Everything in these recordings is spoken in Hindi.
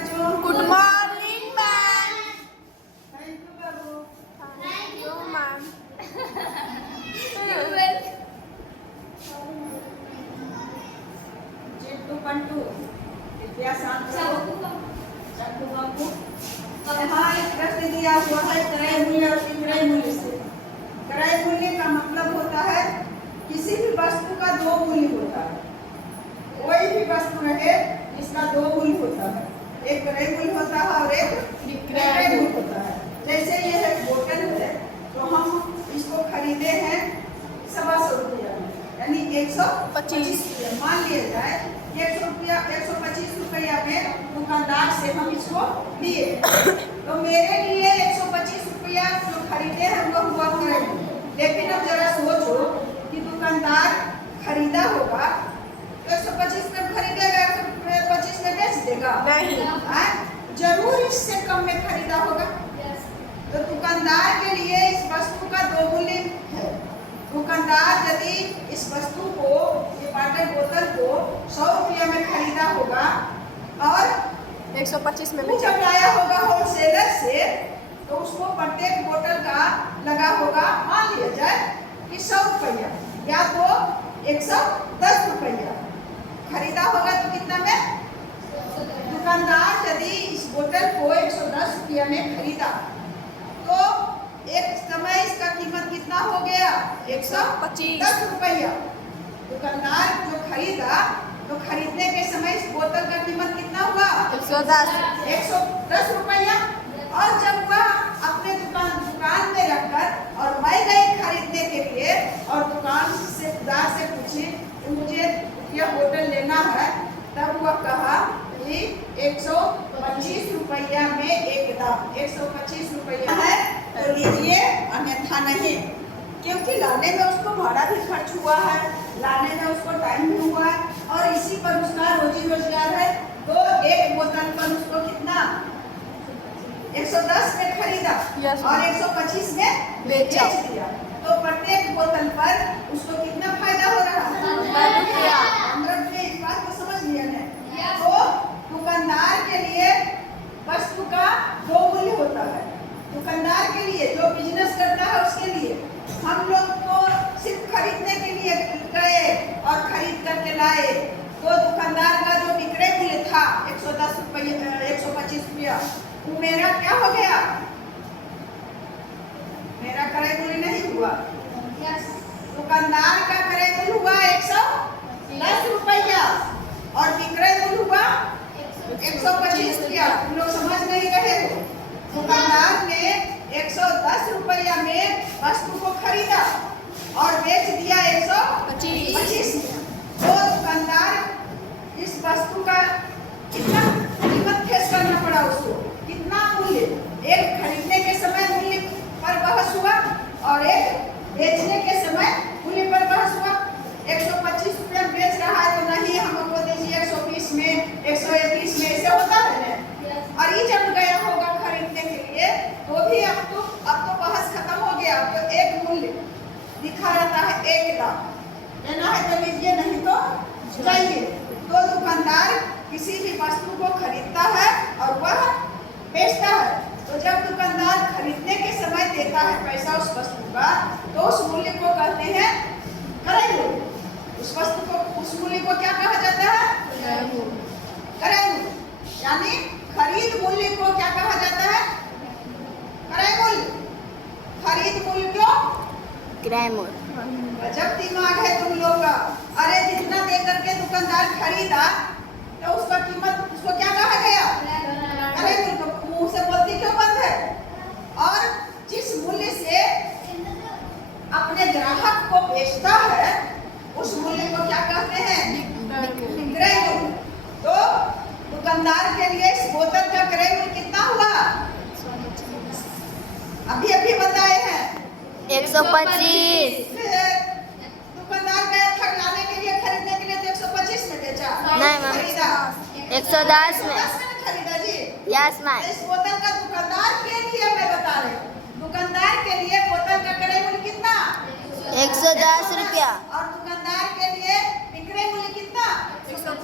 बच्चों। Good morning ma'am. Thank you बाबू। Thank you ma'am. Chittu Pantu कृपया शांत रहो। चक्कू बाबू यहाँ एक प्रश्न दिया हुआ है क्रय मूल्य और विक्रय मूल्य से। क्रय मूल्य का मतलब होता है किसी भी वस्तु का दो मूल्य होता है। कोई भी वस्तु रहे इसका दो मूल्य होता है, एक क्रय मूल्य होता है और एक विक्रय मूल्य होता है। जैसे ये एक बोतल है तो हम इसको खरीदे हैं 125 रुपया में, यानी 125 रुपया। मान लिया जाए 125 रुपया में दुकानदार से हम इसको लिए, तो मेरे लिए 125 रुपया जो खरीदे हैं वो हुआ क्रय मूल्य। लेकिन अब जरा सोचो कि दुकानदार खरीदा होगा 125 में खरीदेगा, 125 में बेच देगा? नहीं, जरूर इससे कम में खरीदा होगा। तो दुकानदार के लिए इस वस्तु का दो मूल्य है। दुकानदार यदि इस वस्तु को, ये वाटर बोतल को 100 रुपया में खरीदा होगा और 125 में जब लाया होगा होलसेलर से, तो उसको प्रत्येक बोतल का लगा होगा, मान लिया जाए कि 100 रुपया या तो 110 रुपया खरीदा होगा। तो कितना में? दुकानदार यदि इस बोतल को 110 रुपया में खरीदा तो एक समय इसका कीमत कितना हो गया? 110 रुपया। दुकानदार जो खरीदा तो खरीदने के समय इस बोतल का कीमत कितना हुआ? 110 रुपया। और जब वह अपने दुकान में रखकर और मैं गई खरीदने के लिए और दुकानदार से पूछी मुझे यह बोतल लेना है, तब वह कहा कि 125 रुपया में एक दाम, 125 रुपया है तो लीजिए, अन्यथा नहीं। क्योंकि लाने में उसको भाड़ा भी खर्च हुआ है, लाने में उसको टाइम भी हुआ है और इसी पर उसका रोजी रोजगार है। तो एक बोतल पर उसको कितना? 110 में खरीदा और 125 में बेच दिया। तो प्रत्येक बोतल पर उसको कितना फायदा हो रहा है? 15 रुपये। इस बात को समझ लिया ना? तो दुकानदार के लिए वस्तु का दो मूल्य होता है। दुकानदार के लिए, जो बिजनेस करता है उसके लिए, हम लोग तो सिर्फ खरीदने के लिए गए और खरीद करके लाए, तो दुकानदार का जो विक्रय मूल्य था 110 रुपया, 125 रुपया, वो मेरा क्या हो गया? मेरा क्रय मूल्य नहीं हुआ। दुकानदार का क्रय मूल्य हुआ 110 रुपया और विक्रय मूल्य हुआ 125 रुपया। तुम लोग समझ नहीं रहे हो? दुकानदार ने 110 रुपया में वस्तु को खरीदा और बेच दिया 125 में। तो दुकानदार इस वस्तु का कितना कीमत फेस करना पड़ा उसको, कितना मूल्य? एक खरीदने के समय मूल्य पर बहस हुआ और एक बेचने के समय मूल्य पर बहस हुआ। 125 रुपया बेच रहा है तो नहीं, हमको दीजिए 120 में, 131 में, ऐसे होता है ना। और ये जब गया होगा खरीदने के लिए तो भी अब तो बहस खत्म हो गया। अब तो एक मूल्य दिखा रहता है, एक दाम। लेना है तो लीजिए, नहीं तो जाइए। तो दुकानदार किसी भी वस्तु को खरीदता है और वह बेचता है। तो जब दुकानदार खरीदने के समय देता है पैसा उस वस्तु का, तो उस मूल्य को कहते हैं क्रय मूल्य। उस वस्तु को, उस मूल्य को क्या कहा जाता है? क्रय मूल्य। यानी खरीद मूल्य को क्या कहा जाता है? क्रय मूल्य। खरीद मूल्य क्यों? क्रय मूल्य। गजब दिमाग है तुम लोग का। अरे जितना दे करके दुकानदार खरीदा तो उसका कीमत, उसको क्या कहा गया? क्रय मूल्य। तो मुंह से बोलती क्यों बंद है? और जिस मूल्य से अपने ग्राहक को बेचता है उस मूल्य को क्या कहते हैं? विक्रय मूल्य। तो दुकानदार के लिए इस बोतल का क्रय मूल्य कितना हुआ? अभी अभी बताए हैं 125। दुकानदार गया था लाने के लिए, खरीदने के लिए तो 125 में बेचा। नहीं मैम, खरीदा 110 में। खरीदा जी। Yes ma'am. इस बोतल का दुकानदार के लिए मैं बता रही हूँ, दुकानदार के लिए बोतल का क्रय मूल्य कितना? 110 रुपया। और दुकानदार के लिए विक्रय मूल्य कितना?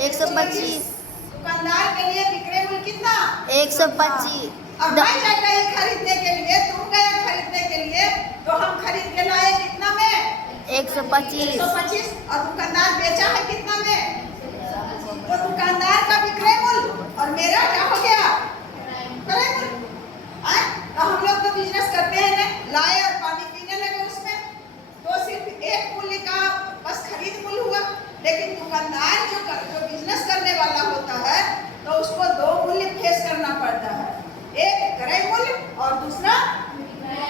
125। दुकानदार के लिए विक्रय मूल्य कितना? 125 अब मैं जब गई खरीदने के लिए, तुम गए खरीदने के लिए, तो हम खरीद के लाए कितना में? 125 125 और दुकानदार बेचा है कितना में? तो दुकानदार का विक्रय मूल्य और मेरा क्या हो गया? विक्रय मूल्य। तो हम लोग तो बिजनेस करते हैं ना, लाए और पानी पीने लगे उसमें, तो सिर्फ एक मूल्य का बस खरीद मूल्य हुआ। लेकिन दुकानदार जो बिजनेस करने वाला होता है, तो उसको दो मूल्य फेस करना पड़ता है, एक क्रय मूल्य और दूसरा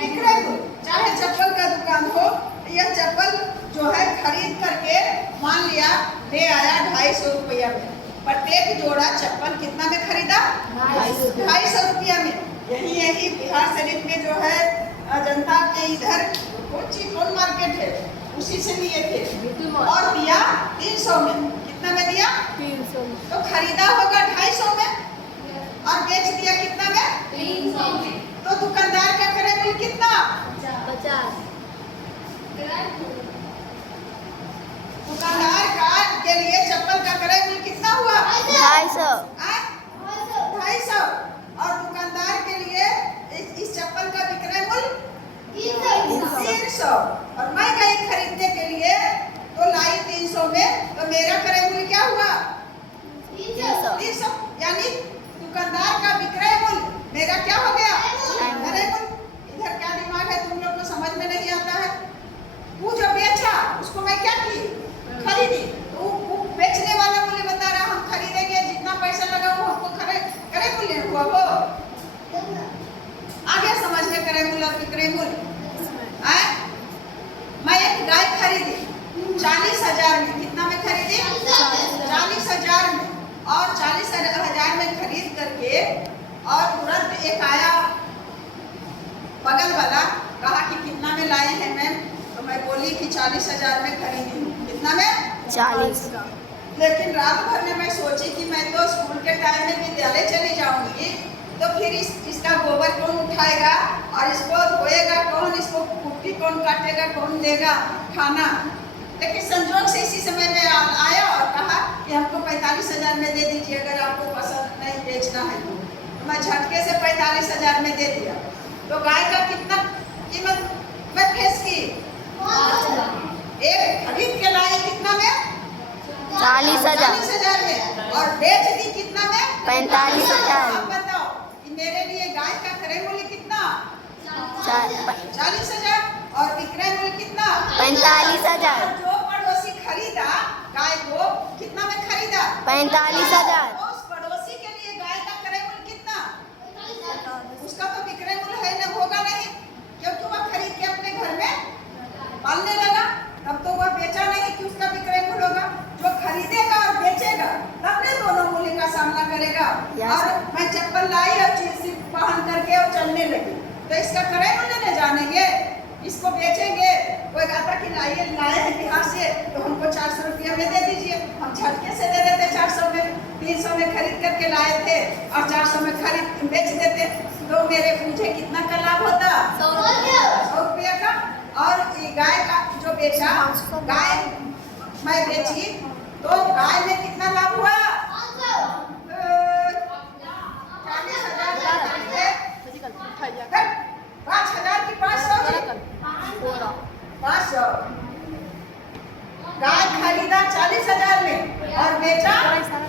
विक्रय मूल्य। चाहे चप्पल का दुकान हो, यह चप्पल जो है खरीद करके मान लिया ले आया 250 रुपया में, प्रत्येक जोड़ा चप्पल कितना में खरीदा? 250 रुपया में। यही बिहार शरीफ में जो है जनता के इधर कौन मार्केट है, उसी से लिए थे और दिया 300 में। कितना में दिया? 300 में। तो खरीदा होगा 250 में और बेच दिया कितना में? 300 में। तो दुकानदार का क्रय मूल्य कितना? 50। दुकानदार का के लिए चप्पल का क्रय मूल्य कितना हुआ? 250। 250 और दुकानदार के लिए इस चप्पल का विक्रय मूल्य 300 और मैं गई खरीदने के लिए तो लाई 300 में, तो मेरा क्रय मूल्य क्या हुआ? 300। यानी दुकानदार का विक्रय मूल्य मेरा क्या हो गया? क्रय मूल्य। इधर क्या दिमाग है तुम लोग को समझ में नहीं आता है। वो जो बेचा उसको मैं क्या की? खरीदी। वो बेचने वाला मूल्य बता रहा हम खरीदेंगे, जितना पैसा लगा वो हमको क्रय मूल्य हुआ। वो आगे समझ में क्रय मूल्य और विक्रय मूल्य। मैं एक गाय खरीदी 40,000 में। कितना में खरीदी? 40,000 में। और 40,000 में खरीद करके और तुरंत एक आया बगल वाला, कहा कि कितना में लाए हैं मैम? तो मैं बोली कि 40,000 में खरीदी हूँ। कितना में? 40। लेकिन रात भर में मैं सोची कि मैं तो स्कूल के टाइम में विद्यालय चली जाऊंगी, तो फिर इसका गोबर कौन उठाएगा और इसको धोएगा कौन, इसको कुट्टी कौन काटेगा, कौन देगा खाना। लेकिन संजोग से इसी समय में आया और कहा कि हमको 45,000 में दे दीजिए, अगर आपको पसंद नहीं बेचना है तो। मैं झटके से 45,000 में दे दिया। तो गाय का कितना कीमत मैं फेस की? एक खरीद के लाई कितना में? 40,000 में और बेच दी कितना में? 45,000। आप बताओ कि मेरे लिए गाय का क्रय मूल्य कितना? 40,000 और विक्रय मूल्य कितना? 45,000। जो पड़ोसी खरीदा गाय को कितना में खरीदा? 45,000। उस पड़ोसी के लिए गाय का क्रय मूल्य कितना? उसका तो विक्रय मूल्य है ना, होगा नहीं, क्योंकि वह खरीद के अपने घर में पालने लगा। तब तो वह बेचा नहीं कि उसका विक्रय मूल्य होगा। जो खरीदेगा और बेचेगा तब ने दोनों मूल्य का सामना करेगा। और मैं चप्पल लाई और सिर्फ पहन करके और चलने लगी, तो इसका क्रय मूल्य न जानेंगे, इसको बेचेंगे। कोई कहता कि लाए हैं बिहार से, तो हमको 400 रुपया में दे दीजिए, हम झटके से दे देते 400 में। 300 में खरीद करके लाए थे और 400 में खरीद बेच देते, तो मुझे कितना का लाभ होता? 100 रुपया का। और गाय का जो बेचा, गाय मैं बेची तो गाय में कितना लाभ हुआ? 40,000 5,000 की 500 गाय खरीदा 40,000 में और बेचा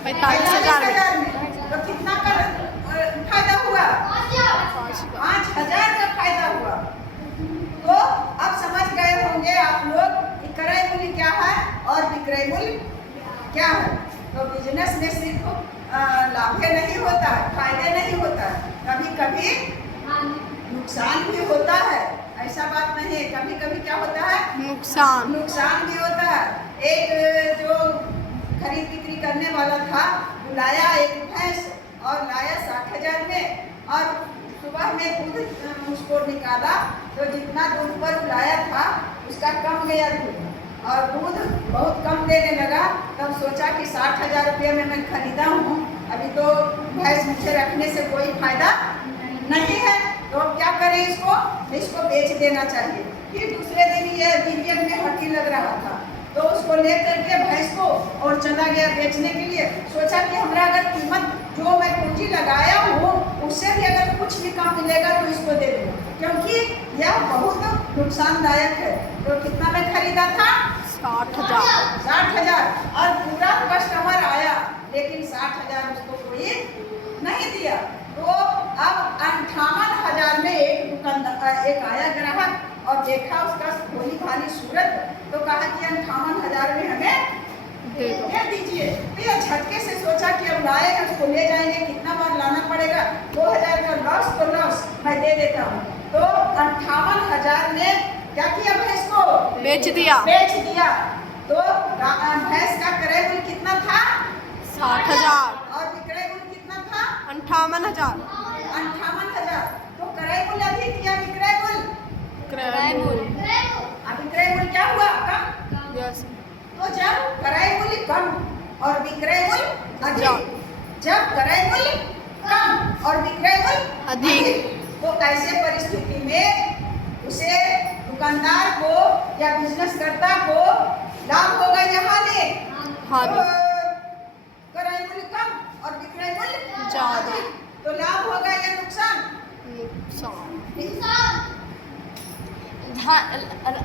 45,000 में, तो कितना का फायदा हुआ? 5,000 का फायदा हुआ। तो अब समझ गए होंगे आप लोग कि क्रय मूल्य क्या है और विक्रय मूल्य क्या है। तो बिजनेस में सिर्फ लाभ नहीं होता है, फायदे नहीं होता है, कभी कभी नुकसान भी होता है। ऐसा बात नहीं है, कभी कभी क्या होता है? नुकसान भी होता है। एक जो खरीद बिक्री करने वाला था, लाया एक भैंस और लाया 60,000 में, और सुबह में दूध उसको निकाला तो जितना दूध पर लाया था उसका कम गया दूध, और दूध बहुत कम देने लगा। तब सोचा कि 60,000 रुपये में मैं खरीदा हूँ, अभी तो भैंस मुझे रखने से कोई फायदा नहीं है, तो अब क्या करें, इसको बेच देना चाहिए। फिर दूसरे दिन ये बीबियन में हड्डी लग रहा था, तो उसको लेकर के भैंस को और चला गया बेचने के लिए। सोचा कि हमारा अगर पूंजी लगाया हूँ उससे भी अगर कुछ भी कम मिलेगा तो इसको दे दो, क्योंकि यह बहुत नुकसानदायक है। तो कितना में खरीदा था? 60,000। 60,000। और पूरा कस्टमर आया लेकिन 60,000 उसको कोई नहीं दिया। तो अब 58,000 में एक दुकानदार एक आया ग्राहक और देखा उसका भोली भाली सूरत, तो कहा कि 58,000 में हमें दे दीजिए। तो यह झटके से सोचा कि अब लाए उसको ले जाएंगे, कितना बार लाना पड़ेगा, 2,000 का लॉस तो लॉस, मैं दे देता हूँ। तो 58,000 ने क्या किया? भैंस को बेच दिया। तो भैंस का क्रय मूल्य कितना था? 60,000। और विक्रय मूल्य कितना था? 58,000। 58,000। तो क्रय मूल्य अधिक या विक्रय मूल्य? क्रय मूल्य। अब विक्रय मूल्य क्या हुआ? कम। यस। तो जब क्रय मूल्य कम और विक्रय मूल्य अधिक, जब क्रय मूल्य कम और विक्रय मूल्य अधिक, तो ऐसे परिस्थिति में उसे दुकानदार को या बिजनेस कर्ता को लाभ होगा या हानि? हानि। क्रय मूल्य कम और विक्रय मूल्य ज्यादा, तो लाभ होगा या नुकसान?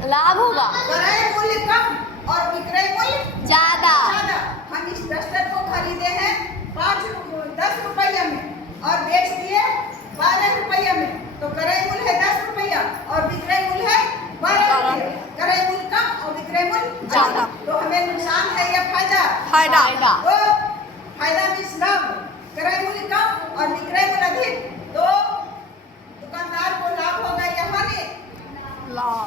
लाभ होगा। क्रय मूल्य कम और विक्रय मूल्य ज्यादा। हम इस डस्टर को खरीदे हैं 10 रुपया में और बेच दिए 12 रुपया में, तो क्रय मूल्य है 10 रुपया और विक्रय मूल्य है 12 रुपया। क्रय मूल्य कम और विक्रय मूल्य ज्यादा, तो हमें नुकसान है या फायदा? फायदा। तो फायदा मीन्स लाभ। क्रय मूल्य कम और विक्रय मूल्य अधिक, तो दुकानदार को लाभ होगा या हानि? लाभ।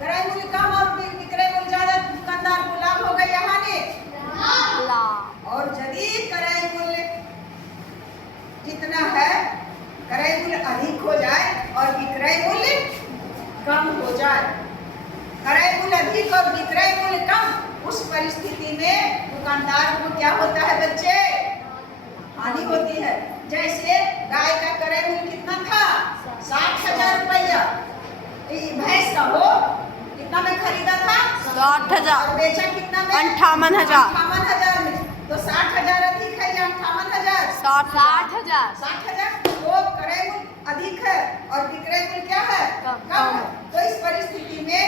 क्रय मूल्य कम और विक्रय मूल्य ज्यादा, दुकानदार को लाभ होगा या हानि? लाभ। और यदि क्रय मूल्य जितना है, क्रय मूल्य अधिक हो जाए और विक्रय मूल्य कम हो जाए, क्रय मूल्य अधिक और विक्रय मूल्य कम, उस परिस्थिति में दुकानदार को क्या होता है बच्चे? हानि होती है। जैसे गाय का क्रय मूल्य कितना था? 60,000 रुपया। भैंस का हो कितना में खरीदा था? 60,000। और बेचा कितना में? 58,000। 58,000 में। तो 60,000 अधिक है या 58,000? 60,000। 60,000। तो क्रय मूल्य अधिक है और विक्रय मूल्य क्या है? कम है। तो इस परिस्थिति में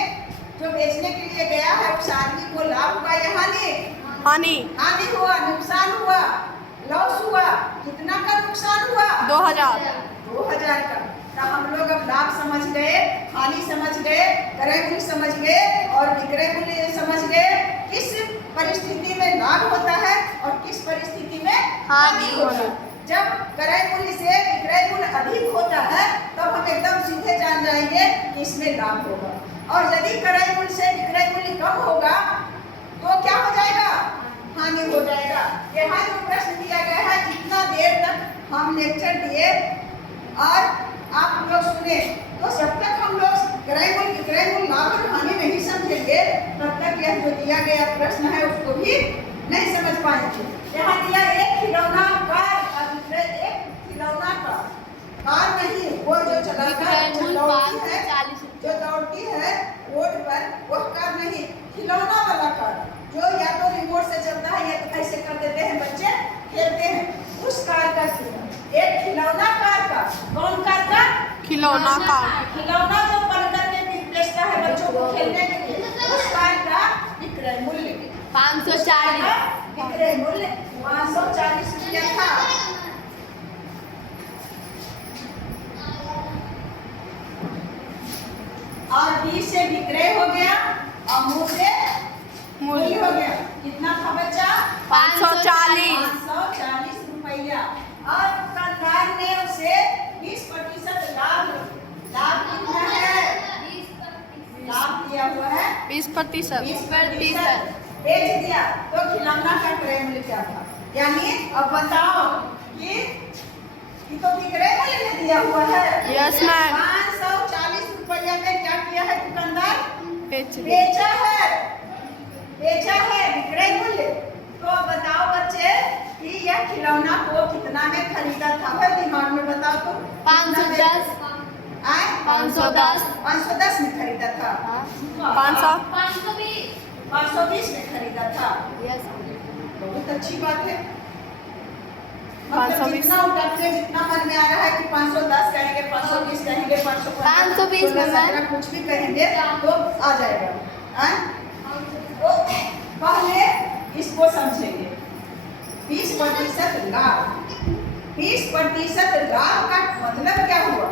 जो बेचने के लिए गया है उस आदमी को लाभ हुआ या हानि? हानि हुआ, नुकसान हुआ, लॉस हुआ। कितना का नुकसान हुआ? 2,000 का। तो हम लोग अब लाभ समझ गए, हानि समझ गए, क्रय मूल्य समझ गए और विक्रय मूल्य समझ गए। किस परिस्थिति में लाभ होता है और किस परिस्थिति में हानि होता है। जब क्रय मूल्य से विक्रय मूल्य अधिक होता है तब हम एकदम सीधे जान जाएंगे कि इसमें लाभ होगा, और यदि क्रय मूल्य से विक्रय मूल्य कम होगा तो क्या हो जाएगा? हानि हो जाएगा। यहाँ जो प्रश्न दिया गया है, जितना देर तक हम लेक्चर दिए और आप लोग सुने, तो जब तक हम लोग क्रय मूल्य विक्रय मूल्य लाभ और हानि नहीं समझेंगे तब तक यह जो दिया गया प्रश्न है उसको भी नहीं समझ पाएंगे। यहाँ दिया एक खिलौना कार, एक खिलौना कार नहीं, वो जो चलाता है, जो दौड़ती है रोड पर, वह कार नहीं, खिलौना वाला कार जो या तो रिमोट से चलता है या तो ऐसे कर देते हैं बच्चे खेलते हैं, उस कार का एक खिलौना कार का। कौन कार का? खिलौना कार। खिलौना जो बन करके बेचता है बच्चों को खेलने के लिए, उस कार का विक्रय मूल्य 540। विक्रय मूल्य 540 रुपया था। और बी से विक्रय हो गया और मुंह से मूल्य हो गया। कितना था बच्चा? 540 रुपया। और दुकानदार ने उसे 20% लाभ कितना है? लाभ दिया हुआ है 20%। बेच दिया। तो खिलौना का क्रय मूल्य क्या था? यानी अब बताओ कि तो विक्रय मूल्य ने दिया हुआ है। Yes ma'am. 540 रुपया में क्या किया है दुकानदार? बेचा है विक्रय मूल्य। तो बताओ बच्चे कि यह खिलौना को कितना में खरीदा था? भाई दिमाग में बताओ तो। 510। 510 में खरीदा था। 520 में खरीदा था। यस। बहुत अच्छी बात है। मतलब 520 जितना उठाते जितना मन में आ रहा है कि 510 कहेंगे, 520 कहेंगे, 520 में मैम। कुछ भी कहेंगे तो आ जाएगा। हैं? तो पहले इसको समझेंगे। 20% लाभ, 20% लाभ का मतलब क्या हुआ?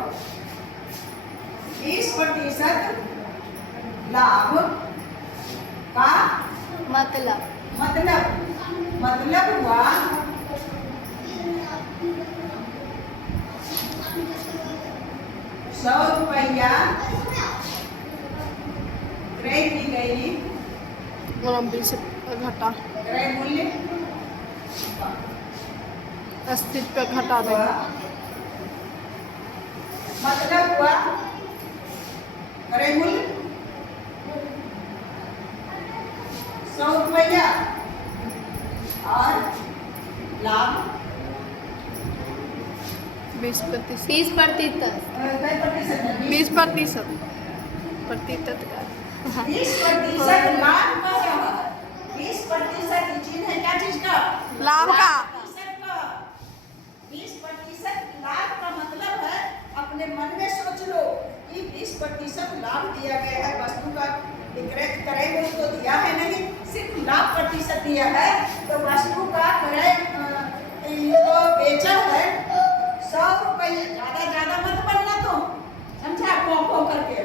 20% लाभ का मतलब हुआ 100 रुपया क्रय की गई, और 20 घटा क्रय मूल्य 80 पे घटा हुआ, देंगे। मतलब हुआ क्रय मूल्य 100 रुपया और लाभ 20%। 20% 20% का 20% लाभ का क्या है? 20% चीज है क्या चीज का? लाभ का। 20% लाभ का मतलब है, अपने मन में सोच लो कि 20% लाभ दिया गया है, वस्तु का विक्रय क्रय मूल्य तो दिया है नहीं, सिर्फ लाभ प्रतिशत दिया है। तो वस्तु का क्रय जो बेचा है 100 रुपये, ज्यादा मत बनना तुम, समझा? को करके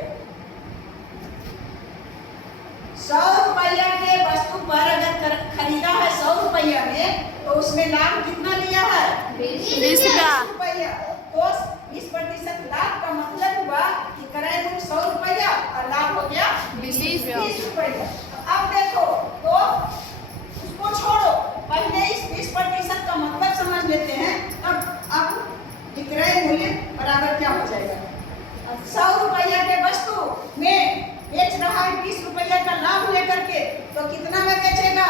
100 रुपया के वस्तु पर अगर खरीदा है 100 रुपया में, तो उसमें लाभ कितना लिया है? 20 रुपया। तो 20% लाभ का मतलब हुआ कि क्रय मूल्य 100 रुपया और लाभ हो गया 20 रुपया। अब देखो, तो उसको छोड़ो, पहले इस 20% का मतलब समझ लेते हैं। अब विक्रय मूल्य बराबर क्या हो जाएगा? 100 रुपया के वस्तु में बेच रहा है 20 रुपया का लाभ लेकर के, तो कितना में बेचेगा?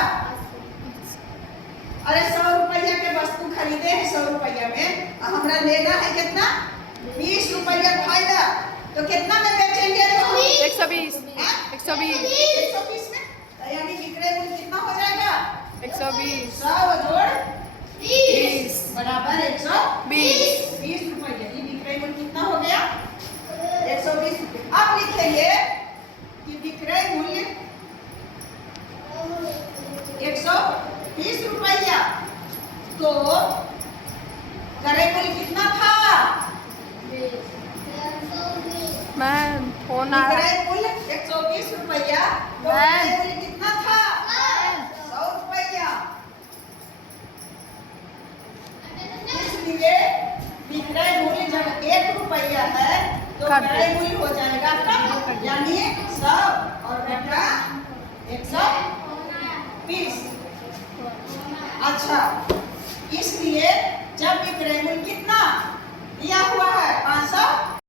अरे 100 रुपया के वस्तु खरीदे हैं 100 रुपया में, हमरा लेना है कितना? 20 रुपया फायदा, तो कितना में बेचेंगे? 120 120 में, यानी विक्रय मूल्य कितना हो जाएगा? 120 100 जोड़ 20 बराबर 120 रुपया। ये विक्रय मूल्य कितना हो गया? 120 रुपये। अब लिखेंगे कि विक्रय मूल्य 120 रुपया, तो क्रय मूल्य कितना था? मैम फोन आ रहा है। विक्रय मूल्य 120 रुपया, तो क्रय मूल्य कितना था? 100 रुपया। इसलिए विक्रय मूल्य जब 1 रुपया है, तो क्रय मूल्य हो जाएगा कम, यानी 100 और घटा 120। अच्छा, इसलिए जब विक्रय मूल्य कितना दिया हुआ है? 500